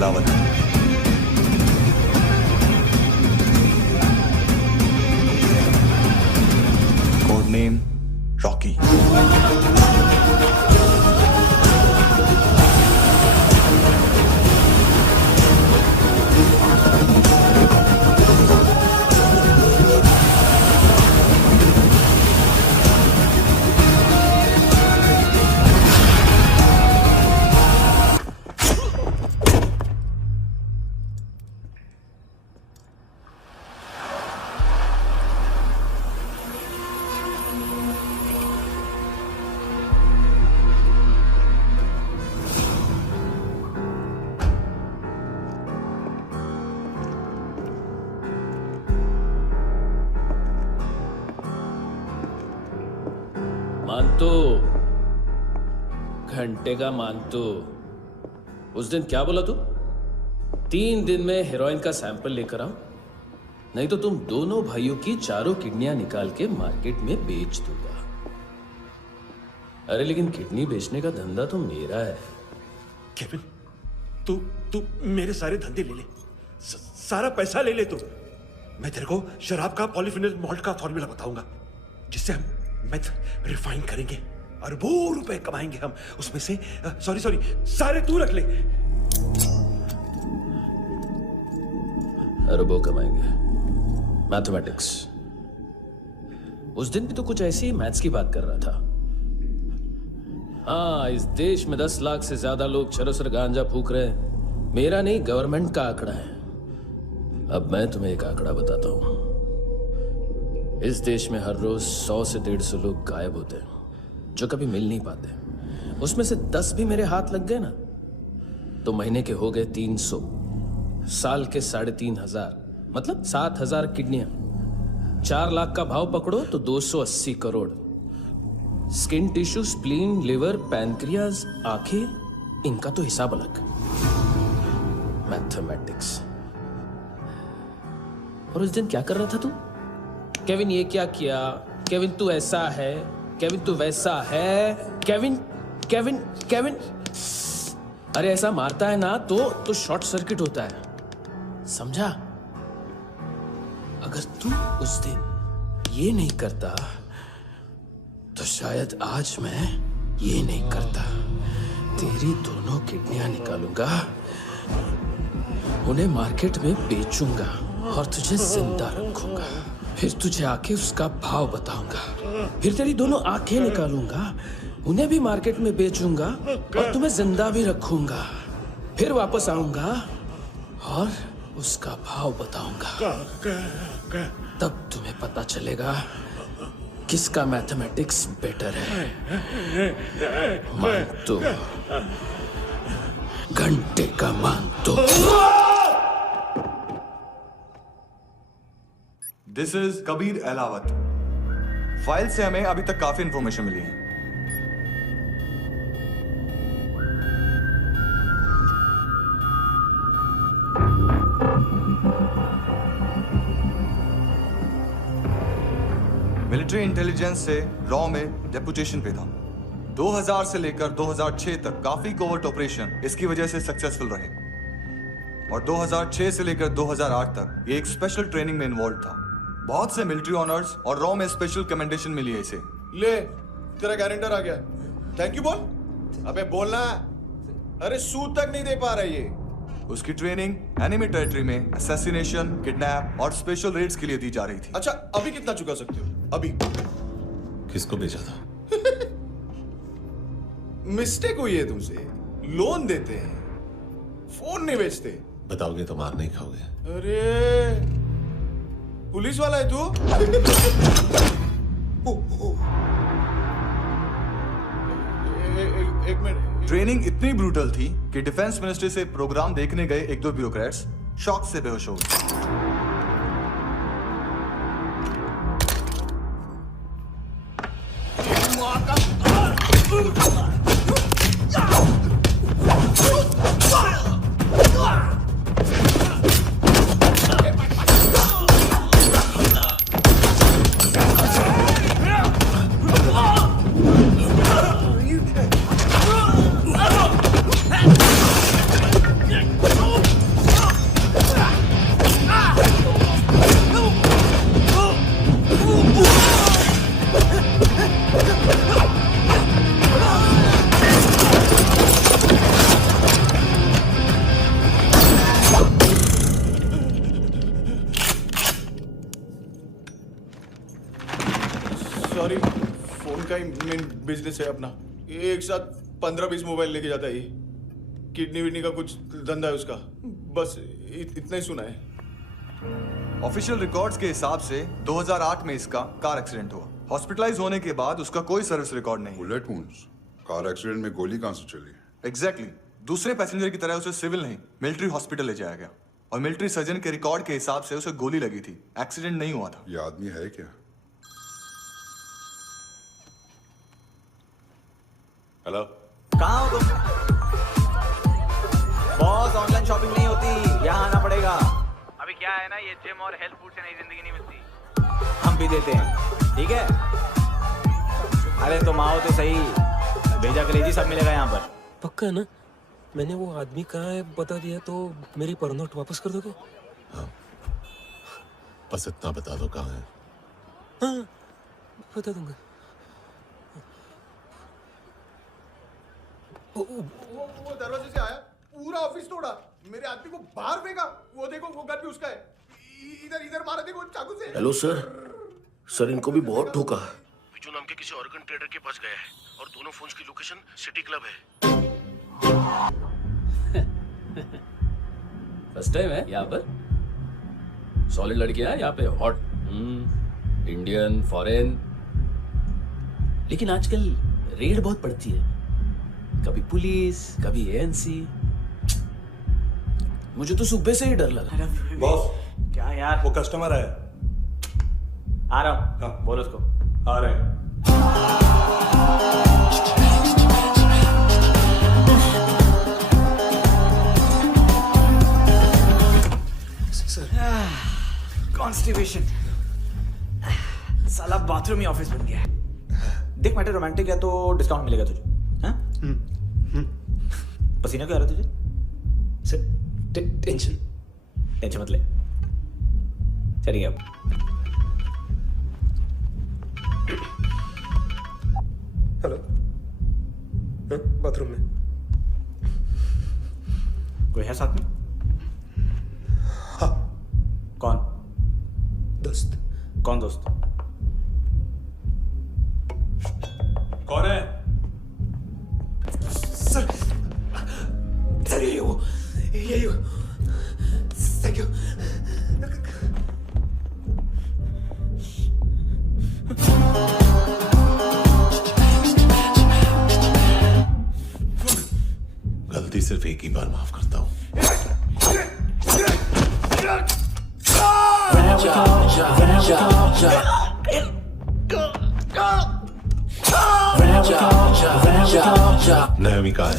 Ahlawat. Code name Rocky. मानतो, घंटे का मानतो। उस दिन क्या बोला तू? 3 दिन में हेरोइन का सैंपल लेकर आओ, नहीं तो तुम दोनों भाइयों की चारों किडनियां निकाल के मार्केट में बेच दूंगा। अरे लेकिन किडनी बेचने का धंधा तो मेरा है। केविन, तू मेरे सारे धंधे ले ले, सारा पैसा ले ले तू। मैं तेरे को शराब का पॉलीफिनल मॉल्ट का फॉर्मूला बताऊंगा, जिससे हम मेथ रिफाइन करेंगे, अरबों रुपए कमाएंगे हम उसमें से। सॉरी सारे तू रख ले। अरबों कमाएंगे, मैथमेटिक्स। उस दिन भी तो कुछ ऐसी ही मैथ्स की बात कर रहा था। हाँ, इस देश में 10 लाख से ज्यादा लोग चरस और गांजा फूक रहे हैं। मेरा नहीं, गवर्नमेंट का आंकड़ा है। अब मैं तुम्हें एक आंकड़ा बताता हूं। इस देश में हर रोज 100 से 150 लोग गायब होते हैं, जो कभी मिल नहीं पाते। उसमें से 10 भी मेरे हाथ लग गए ना, तो महीने के हो गए 300, साल के 3,500, मतलब 7,000 किडनियां। 4 लाख का भाव पकड़ो तो 280 crore. Skin tissue, spleen, liver, pancreas, आंखें, इनका तो हिसाब अलग। मैथमेटिक्स। और उस दिन क्या कर रहा था तू? केविन ये क्या किया, केविन तू ऐसा है, केविन तू वैसा है, केविन केविन केविन। अरे ऐसा मारता है ना तो शॉर्ट सर्किट होता है, समझा? अगर तू उस दिन ये नहीं करता तो शायद आज मैं ये नहीं करता। तेरी दोनों किडनियां निकालूंगा, उन्हें मार्केट में बेचूंगा और तुझे जिंदा रखूंगा। फिर तुझे आके उसका भाव बताऊंगा। फिर तेरी दोनों आंखें निकालूंगा, उन्हें भी मार्केट में बेचूंगा और तुम्हें जिंदा भी रखूंगा। फिर वापस आऊंगा और उसका भाव बताऊंगा। तब तुम्हें पता चलेगा किसका मैथमेटिक्स बेटर है। मानतो, घंटे का मानतो। This is Kabir Ahlawat. File से हमें अभी तक काफी इंफॉर्मेशन मिली है। मिलिट्री इंटेलिजेंस से रॉ में डेपुटेशन पे था। 2000 से लेकर 2006 तक काफी कोवर्ट ऑपरेशन इसकी वजह से सक्सेसफुल रहे, और 2006 से लेकर 2008 तक ये एक स्पेशल ट्रेनिंग में इन्वॉल्व था। बहुत से मिलिट्री ऑनर्स और रॉ में स्पेशल कमेंडेशन मिली है इसे। ले, तेरा गारंटर आ गया। थैंक यू बोल। अबे बोलना। अरे सूद तक नहीं दे पा रहा ये। उसकी ट्रेनिंग एनिमी टेरिटरी में असैसिनेशन, किडनैप और स्पेशल रेड्स के लिए दी जा रही थी। अच्छा, अभी कितना चुका सकते हो? अभी किसको भेजा था? मिस्टेक हुई है तुमसे। लोन देते हैं, फोन नहीं बेचते। बताओगे तो मार नहीं खाओगे। अरे पुलिस वाला है तू? एक मिनट। ट्रेनिंग इतनी ब्रूटल थी कि डिफेंस मिनिस्ट्री से प्रोग्राम देखने गए 1-2 ब्यूरोक्रेट्स शॉक से बेहोश हो गए। सॉरी, फोन का ही मेन बिजनेस है अपना। एक साथ 15-20 मोबाइल लेके जाता है ये। किडनी विडनी का कुछ धंधा है उसका, बस इतना ही सुना है। ऑफिशियल रिकॉर्ड्स के हिसाब से 2008 में इसका कार एक्सीडेंट हुआ। हॉस्पिटलाइज होने के बाद उसका कोई सर्विस रिकॉर्ड नहीं। बुलेट वुंड्स, कार एक्सीडेंट में गोली कहां से चली? एग्जैक्टली दूसरे पैसेंजर की तरह उसे सिविल नहीं मिलिट्री हॉस्पिटल ले जाया गया और मिलिट्री सर्जन के रिकॉर्ड के हिसाब से उसे गोली लगी थी, एक्सीडेंट नहीं हुआ था। ये आदमी है क्या? हेलो, कहाँ हो तुम? बॉस, ऑनलाइन शॉपिंग नहीं होती, यहाँ आना पड़ेगा। अभी क्या है ना, ये जिम और हेल्थ फूड से नई जिंदगी नहीं मिलती। हम भी देते हैं, ठीक है? अरे तुम आओ तो सही, भेजा कलेजी सब मिलेगा यहाँ पर। पक्का है ना? मैंने वो आदमी कहाँ है बता दिया तो मेरी पर नोट वापस कर दोगे? बस इतना बता दो कहाँ है। हाँ, बता दूंगा। वो दरवाजे से आया, पूरा ऑफिस तोड़ा, मेरे आदमी को बाहर फेंका। वो देखो, वो गन भी उसका है। इधर इधर मारा, देखो चाकू से। हेलो सर इनको भी बहुत ठोका। विजू नाम के किसी ऑर्गन ट्रेडर के पास गया है और दोनों फोन्स की लोकेशन सिटी क्लब है। फर्स्ट टाइम है यहाँ पर। सॉलिड लड़कियां यहाँ पे हॉट, इंडियन, फॉरेन। लेकिन आजकल रेड बहुत पड़ती है, कभी पुलिस, कभी एएनसी। मुझे तो सुबह से ही डर लगा। बॉस, क्या यार? वो कस्टमर है। आ रहा हूँ। हाँ। बोलो उसको। आ रहे हैं। कॉन्स्टिपेशन, साला बाथरूम ही ऑफिस बन गया है। देख मैटर रोमांटिक है तो डिस्काउंट मिलेगा तुझे। हाँ? पसीना क्यों आ रहा है तुझे? सर टेंशन मत ले, चलिए अब। हेलो, बाथरूम में कोई है साथ में? हाँ। कौन? दोस्त। कौन दोस्त? कौन है? सर यही वो थैंक यू। गलती सिर्फ एक ही बार माफ करता हूँ। नयमी कहाँ है?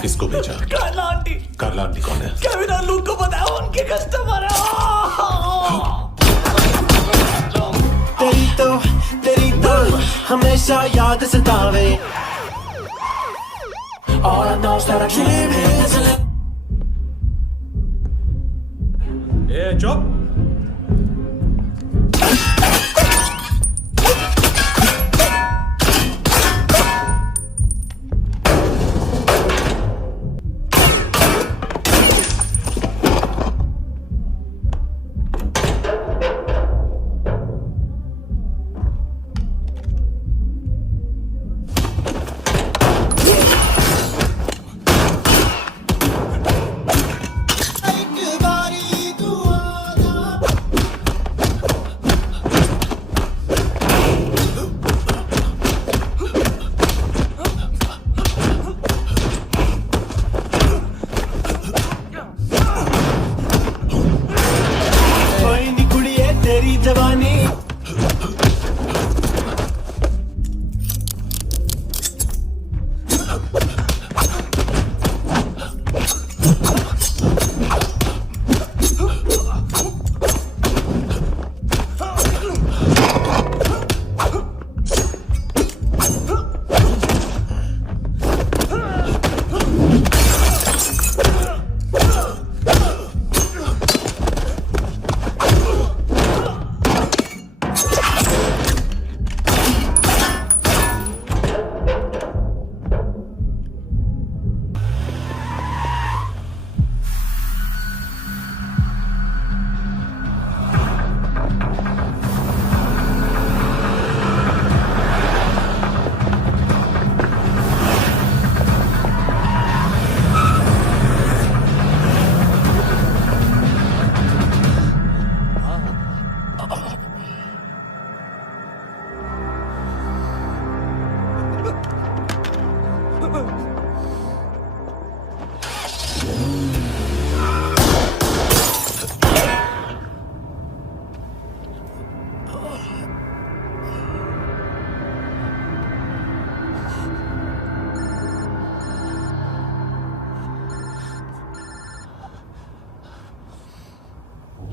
किसको भेजा? कार्ला आंटी कौन है? केविन लूक को पता है, उनके कस्टमर है। तेरी तो हमेशा याद सतावे। All I know is that I dream is ए चुप।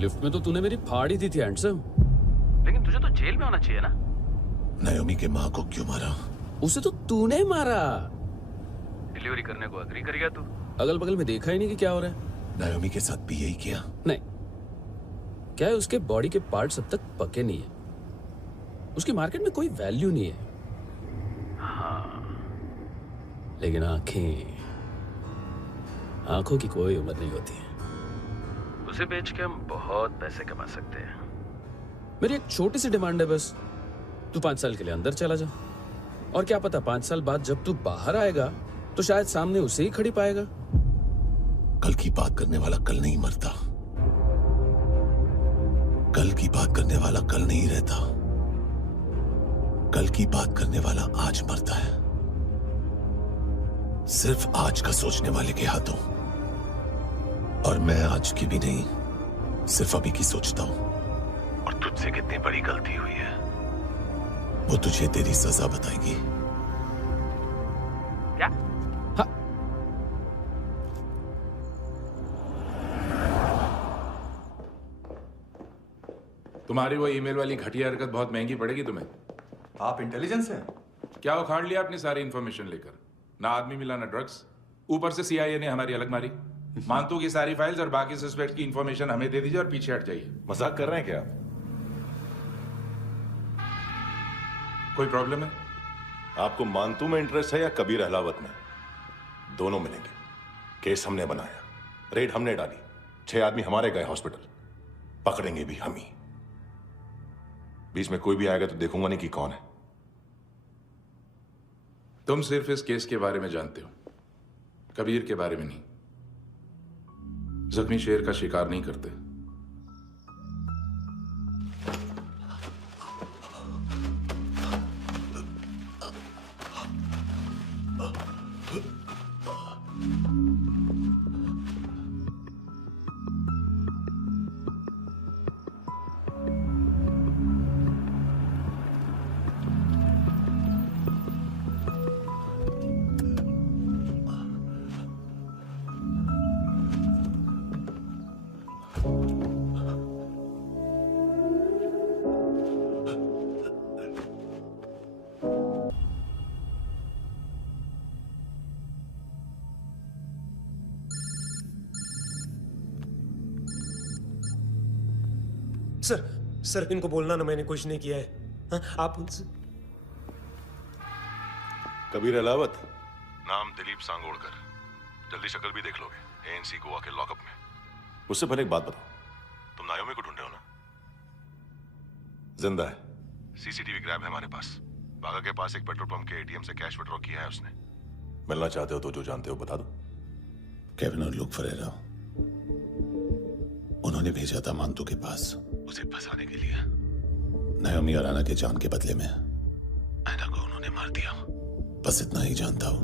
लिफ्ट में तो तूने मेरी फाड़ ही दी थी हैंडसम। लेकिन तुझे तो जेल में होना चाहिए ना। नायोमी के माँ को क्यों मारा? उसे तो तूने मारा। डिलीवरी करने को अग्री कर गया तू। अगल बगल में देखा ही नहीं कि क्या हो रहा है। नायोमी के साथ भी यही किया? नहीं, क्या है उसके बॉडी के पार्ट्स अब तक पके नहीं है, उसकी मार्केट में कोई वैल्यू नहीं है। हाँ, लेकिन आंखों की कोई उम्र नहीं होती है। उसे बेच के हम बहुत पैसे कमा सकते हैं। मेरी एक छोटी सी डिमांड है बस, तू 5 साल के लिए अंदर चला जा, और क्या पता 5 साल बाद जब तू बाहर आएगा तो शायद सामने उसे ही खड़ी पाएगा। कल की बात करने वाला कल नहीं मरता, कल की बात करने वाला कल नहीं रहता, कल की बात करने वाला आज मरता है। सिर्फ आज का सोचने वाले के हाथों। और मैं आज की भी नहीं, सिर्फ अभी की सोचता हूं। और तुझसे कितनी बड़ी गलती हुई है वो तुझे तेरी सजा बताएगी। क्या? हाँ। तुम्हारी वो ईमेल वाली घटिया हरकत बहुत महंगी पड़ेगी तुम्हें। आप इंटेलिजेंस हैं? क्या उखाड़ लिया अपनी सारी इन्फॉर्मेशन लेकर? ना आदमी मिला ना ड्रग्स, ऊपर से CIA ने हमारी अलग मारी। मानतू की सारी फाइल्स और बाकी सस्पेक्ट की इन्फॉर्मेशन हमें दे दीजिए और पीछे हट जाइए। मजाक कर रहे हैं क्या? कोई प्रॉब्लम है? आपको मानतू में इंटरेस्ट है या कबीर अहलावत में? दोनों मिलेंगे। केस हमने बनाया, रेड हमने डाली, 6 आदमी हमारे गए हॉस्पिटल, पकड़ेंगे भी हम ही। बीच में कोई भी आएगा तो देखूंगा नहीं कि कौन है। तुम सिर्फ इस केस के बारे में जानते हो, कबीर के बारे में नहीं। जख्मी शेर का शिकार नहीं करते। सर इनको बोलना ना मैंने कुछ नहीं किया है। हाँ, आप उनसे। कबीर अहलावत, नाम दिलीप सांगोड़कर। जल्दी शक्ल भी देख लोगे ANC गोवा के लॉकअप में। मुझसे पहले एक बात बताओ, तुम नायोमी को ढूंढ रहे हो ना? जिंदा है, CCTV ग्रैब है हमारे पास। बागा के पास एक पेट्रोल पंप के ATM से कैश विड्रॉ किया है उसने। मिलना चाहते हो तो जो जानते हो बता दो। केविन और लुक फरेरा, उन्होंने भेजा था मानतू के पास उसे फंसाने के लिए। नायोमी और आना के जान के बदले में आना को उन्होंने मार दिया। बस इतना ही जानता हूं।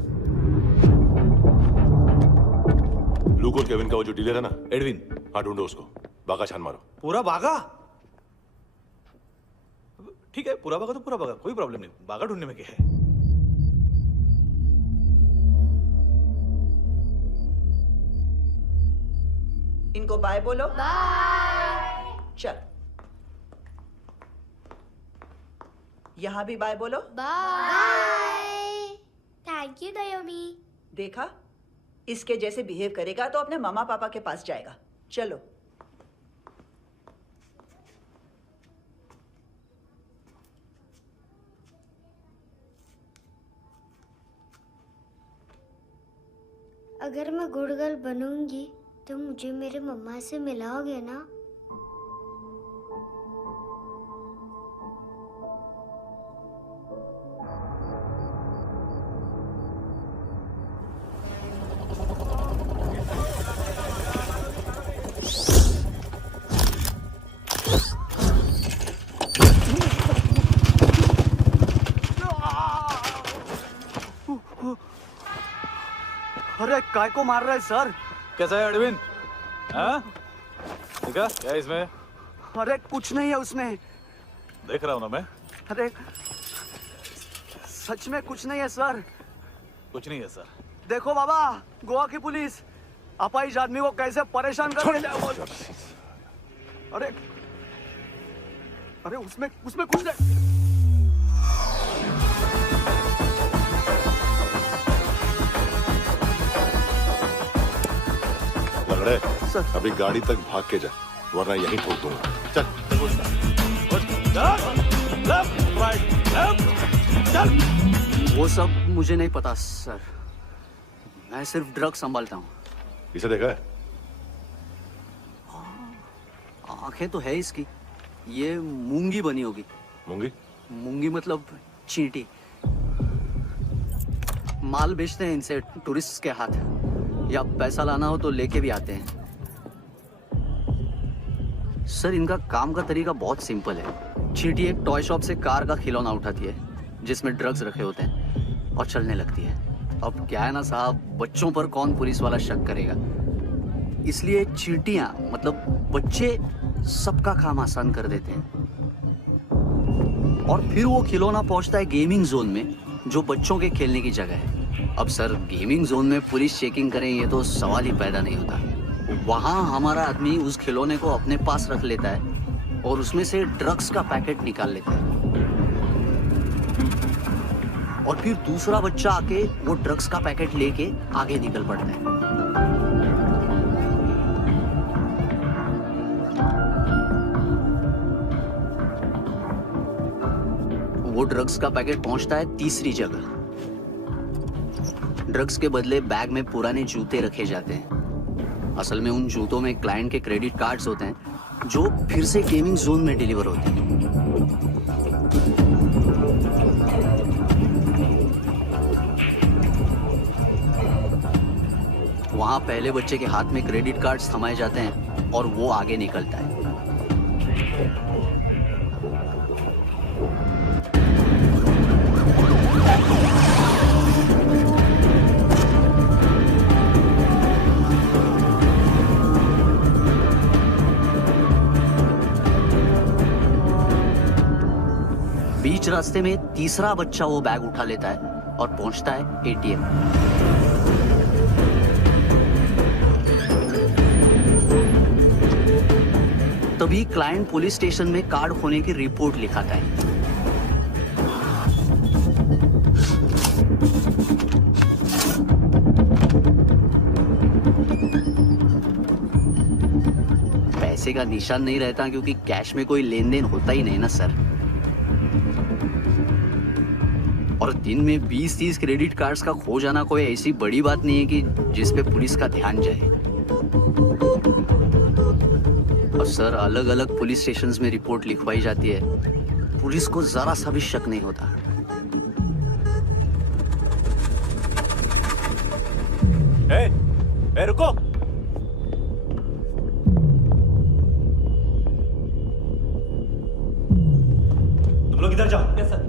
लुक और केविन का वो जो डीलर है ना, एडविन, हाँ ढूंढो उसको। बागा छान मारो। पूरा बागा? ठीक है, पूरा बागा तो पूरा बागा, कोई प्रॉब्लम नहीं। बागा ढूंढने में क्या है? इनको बाय बोलो। बाय। चल, यहां भी बाय बोलो। बाय। Thank you नायोमी। देखा, इसके जैसे बिहेव करेगा तो अपने मामा पापा के पास जाएगा। चलो। अगर मैं गुड गर्ल बनूंगी तो मुझे मेरे मम्मा से मिलाओगे ना? अरे काय को मार रहा है सर? कैसा है अरविंद? हाँ? देखा क्या है इसमें? अरे कुछ नहीं है उसमें। देख रहा हूँ ना मैं। अरे सच में कुछ नहीं है सर। कुछ नहीं है सर। देखो बाबा, गोवा की पुलिस अपाहिज आदमी को कैसे परेशान कर। अरे अरे उसमें उसमें कुछ नहीं। लंगड़े सर। अभी गाड़ी तक भाग के जा, वरना यहीं ठोक दूंगा। चल वो सब मुझे नहीं पता सर, मैं सिर्फ ड्रग संभालता हूँ। इसे देखा है? आंखें तो है इसकी, ये मूंगी बनी होगी। मूंगी? मूंगी मतलब चींटी। माल बेचते हैं इनसे टूरिस्ट के हाथ, या पैसा लाना हो तो लेके भी आते हैं। सर इनका काम का तरीका बहुत सिंपल है। चींटी एक टॉय शॉप से कार का खिलौना उठाती है जिसमें ड्रग्स रखे होते हैं और चलने लगती है। अब क्या है ना साहब, बच्चों पर कौन पुलिस वाला शक करेगा, इसलिए चींटियां मतलब बच्चे सबका काम आसान कर देते हैं। और फिर वो खिलौना पहुंचता है गेमिंग जोन में, जो बच्चों के खेलने की जगह है। अब सर गेमिंग जोन में पुलिस चेकिंग करें ये तो सवाल ही पैदा नहीं होता। वहां हमारा आदमी उस खिलौने को अपने पास रख लेता है और उसमें से ड्रग्स का पैकेट निकाल लेता है, और फिर दूसरा बच्चा आके वो ड्रग्स का पैकेट लेके आगे निकल पड़ता है। वो ड्रग्स का पैकेट पहुंचता है तीसरी जगह। ड्रग्स के बदले बैग में पुराने जूते रखे जाते हैं। असल में उन जूतों में क्लाइंट के क्रेडिट कार्ड्स होते हैं जो फिर से गेमिंग जोन में डिलीवर होते हैं। वहां पहले बच्चे के हाथ में क्रेडिट कार्ड्स थमाए जाते हैं और वो आगे निकलता है। बीच रास्ते में तीसरा बच्चा वो बैग उठा लेता है और पहुंचता है एटीएम। तभी क्लाइंट पुलिस स्टेशन में कार्ड खोने की रिपोर्ट लिखाता है। पैसे का निशान नहीं रहता क्योंकि कैश में कोई लेन देन होता ही नहीं ना सर। और दिन में 20-30 क्रेडिट कार्ड्स का खो जाना कोई ऐसी बड़ी बात नहीं है कि जिस पे पुलिस का ध्यान जाए। और सर अलग अलग पुलिस स्टेशंस में रिपोर्ट लिखवाई जाती है, पुलिस को जरा सा भी शक नहीं होता। रुको, तुम लोग इधर जाओ। Yes sir.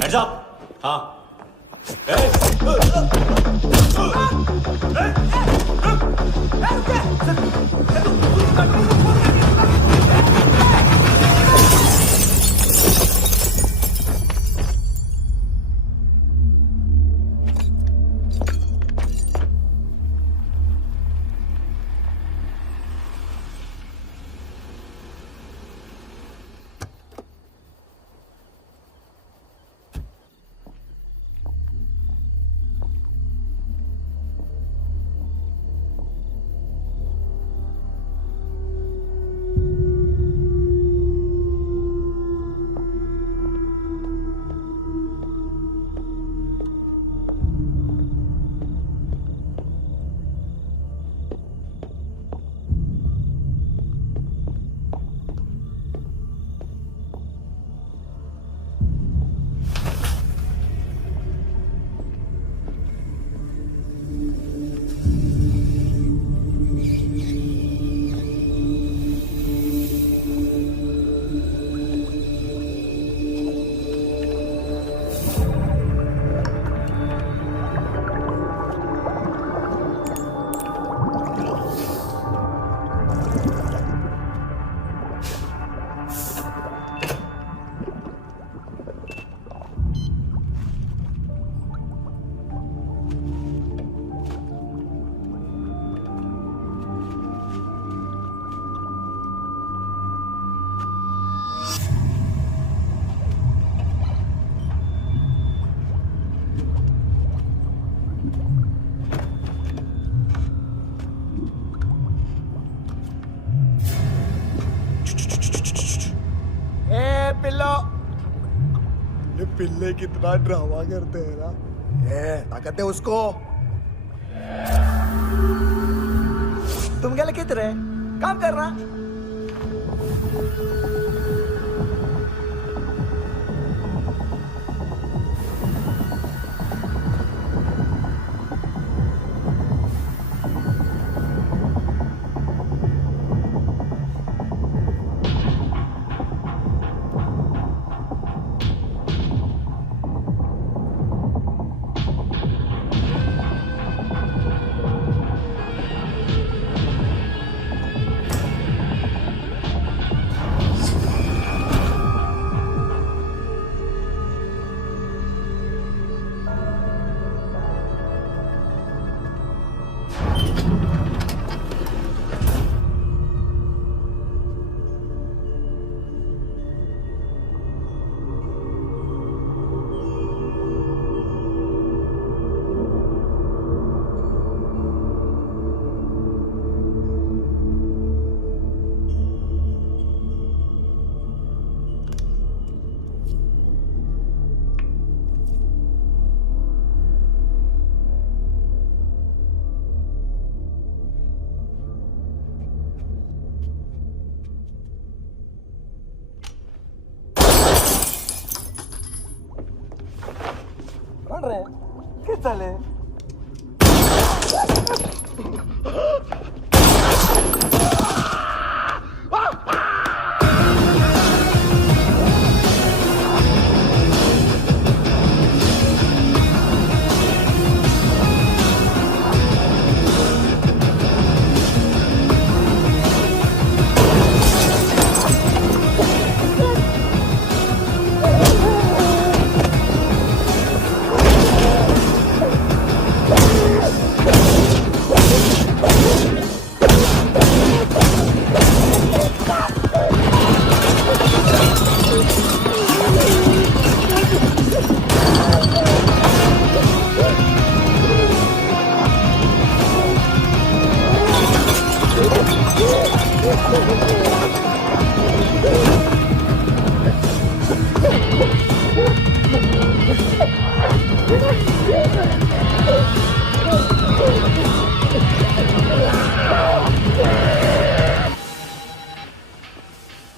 Heads up! हाँ। पिल्लो। ये पिल्ले कितना ड्रामा करते हैं ना। ताकत है उसको। तुम क्या लिखित रहे? काम करना।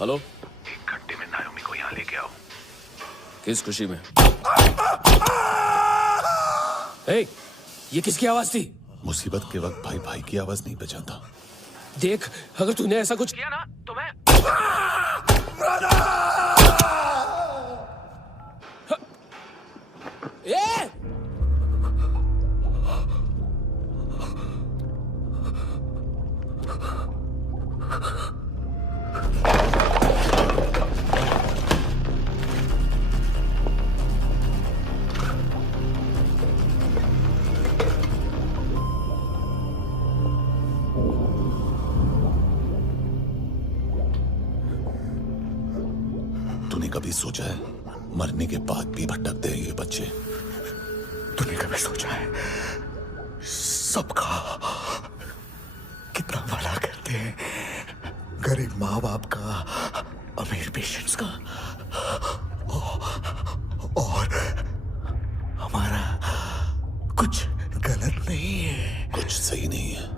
हेलो, एक घंटे में नायोमी को यहाँ लेके आओ। किस खुशी में? ए, ये किसकी आवाज थी? मुसीबत के वक्त भाई भाई की आवाज नहीं बचाता। देख, अगर तूने ऐसा कुछ किया ना तो मैं ए! तूने कभी सोचा है मरने के बाद भी भटकते हैं ये बच्चे? तूने कभी सोचा है सबका कितना भला करते हैं? गरीब माँ बाप का, अमीर पेशेंट्स का, और हमारा कुछ गलत नहीं है, कुछ सही नहीं है।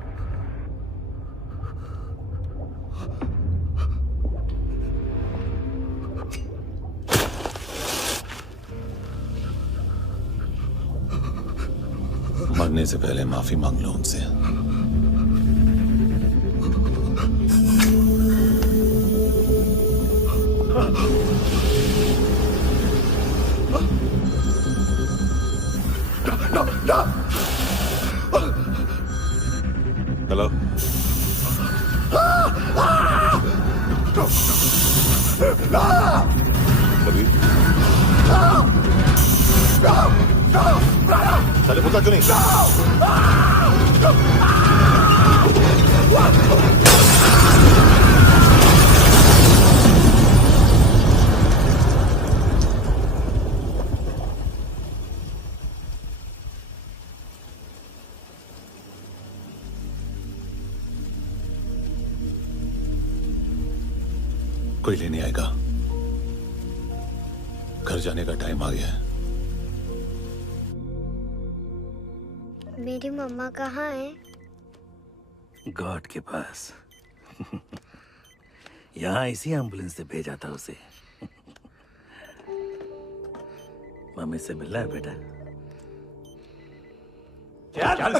मरने से पहले माफी मांग लो उनसे। हेलो, कबीर, साले पूछा क्यों नहीं? कोई लेने आएगा? घर जाने का टाइम आ गया है। मेरी मम्मा कहाँ है? गॉड के पास। यहाँ इसी एम्बुलेंस से भेजा था उसे। मम्मी से मिलना है बेटा। चल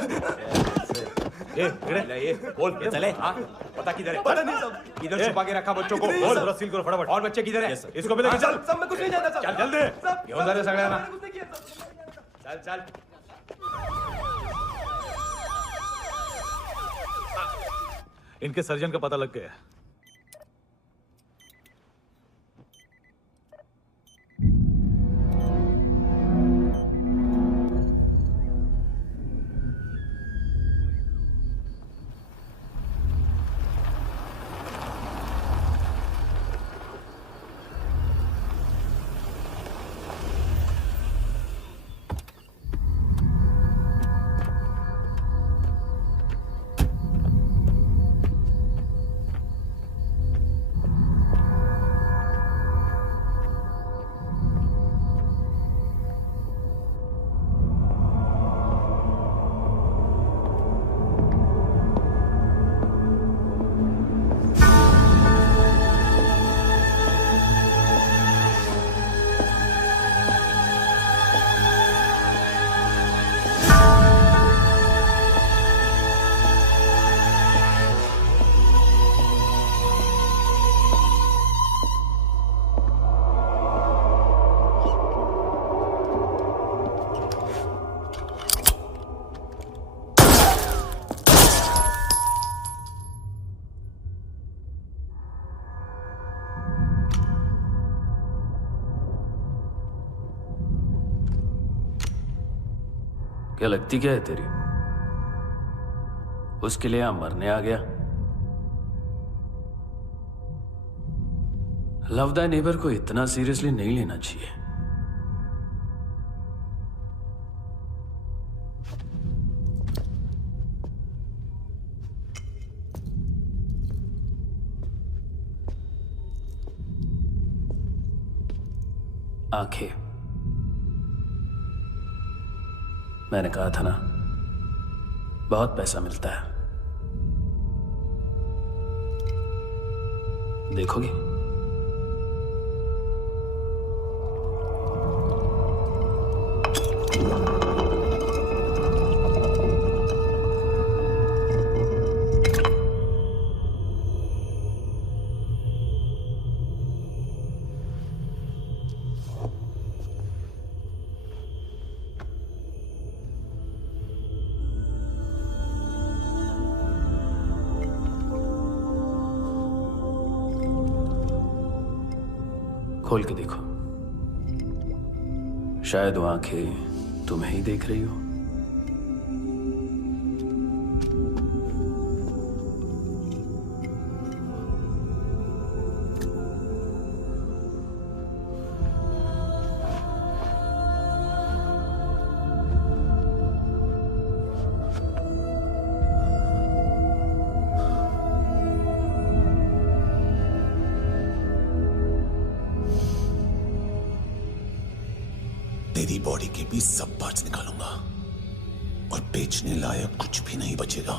ये बोल ये चले। हाँ पता किधर है? पता नहीं सब किधर छुपा के रखा बच्चों को। बोल पूरा सील करो फटाफट। और बच्चे किधर है? इसको मिले। चल सब मैं कुछ नहीं जानता। चल जल्दी क्यों जा रहे सगळे ना? चल चल इनके सर्जन का पता लग गया। क्या लगती क्या है तेरी? उसके लिए यहां मरने आ गया? लव द नेबर को इतना सीरियसली नहीं लेना चाहिए। आंखें, मैंने कहा था ना, बहुत पैसा मिलता है। देखोगे? खोल के देखो, शायद वो आंखें तुम्हें ही देख रही हो। तेरी बॉडी के भी सब पार्ट्स निकालूंगा और बेचने लायक कुछ भी नहीं बचेगा।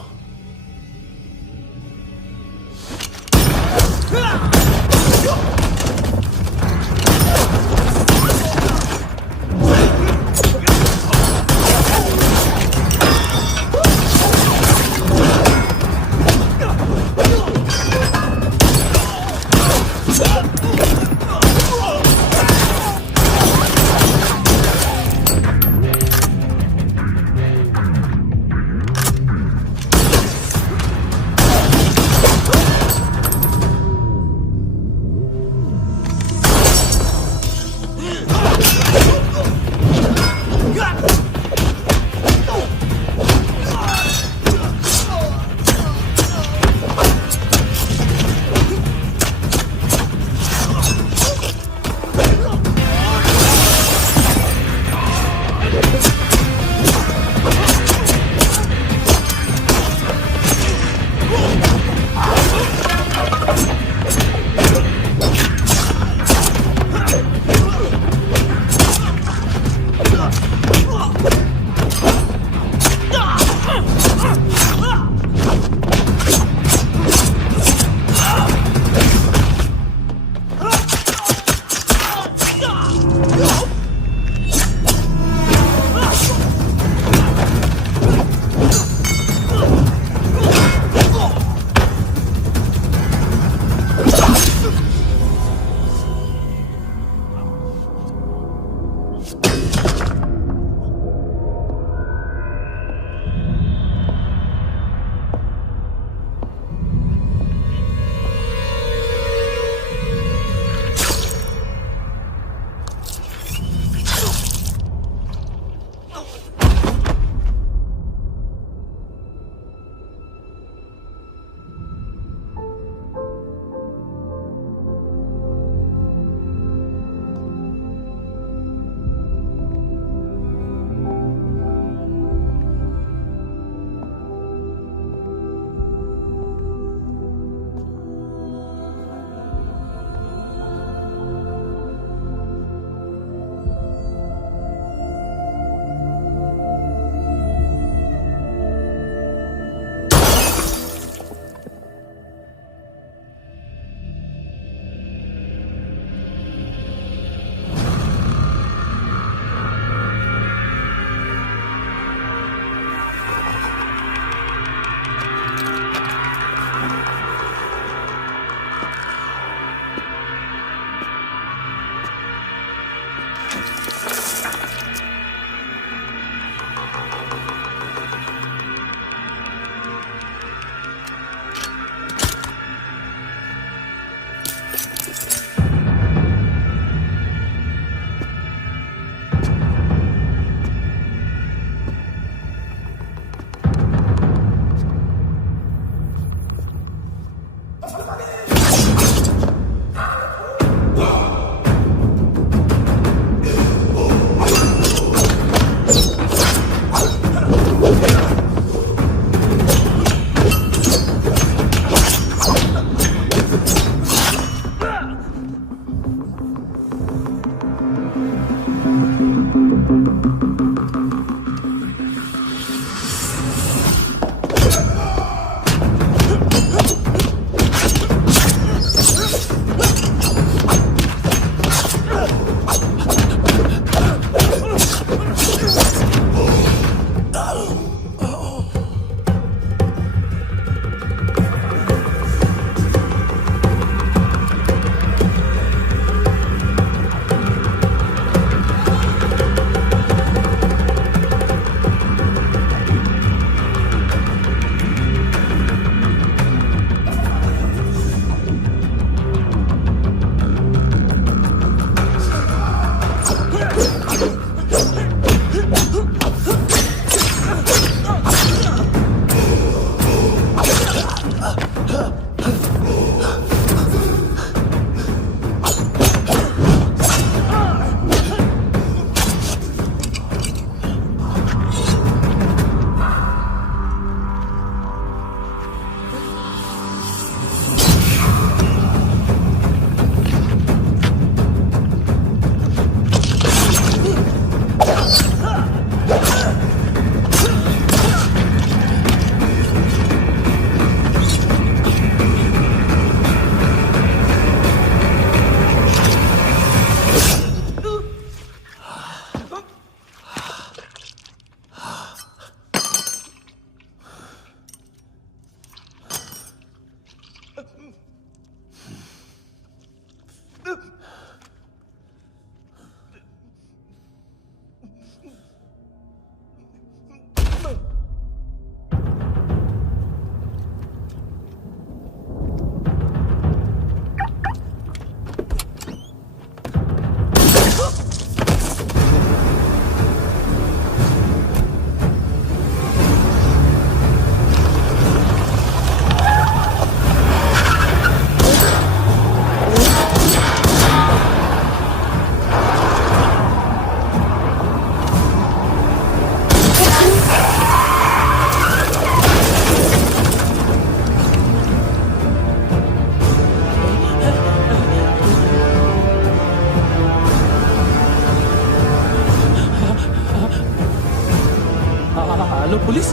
Hello police.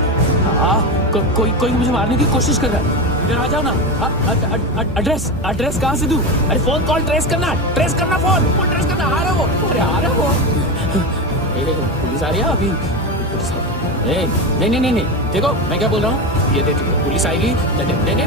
कोई मुझे मारने की कोशिश कर रहा है। इधर आ जाओ ना। एड्रेस कहाँ से दूं? अरे फोन कॉल ट्रेस करना फोन ट्रेस करना। आ रहा वो, अरे आ रहा वो। पुलिस आ रही है अभी। पुलिस आ रही है। नहीं देखो मैं क्या बोल रहा हूँ, ये देख पुलिस आएगी। नहीं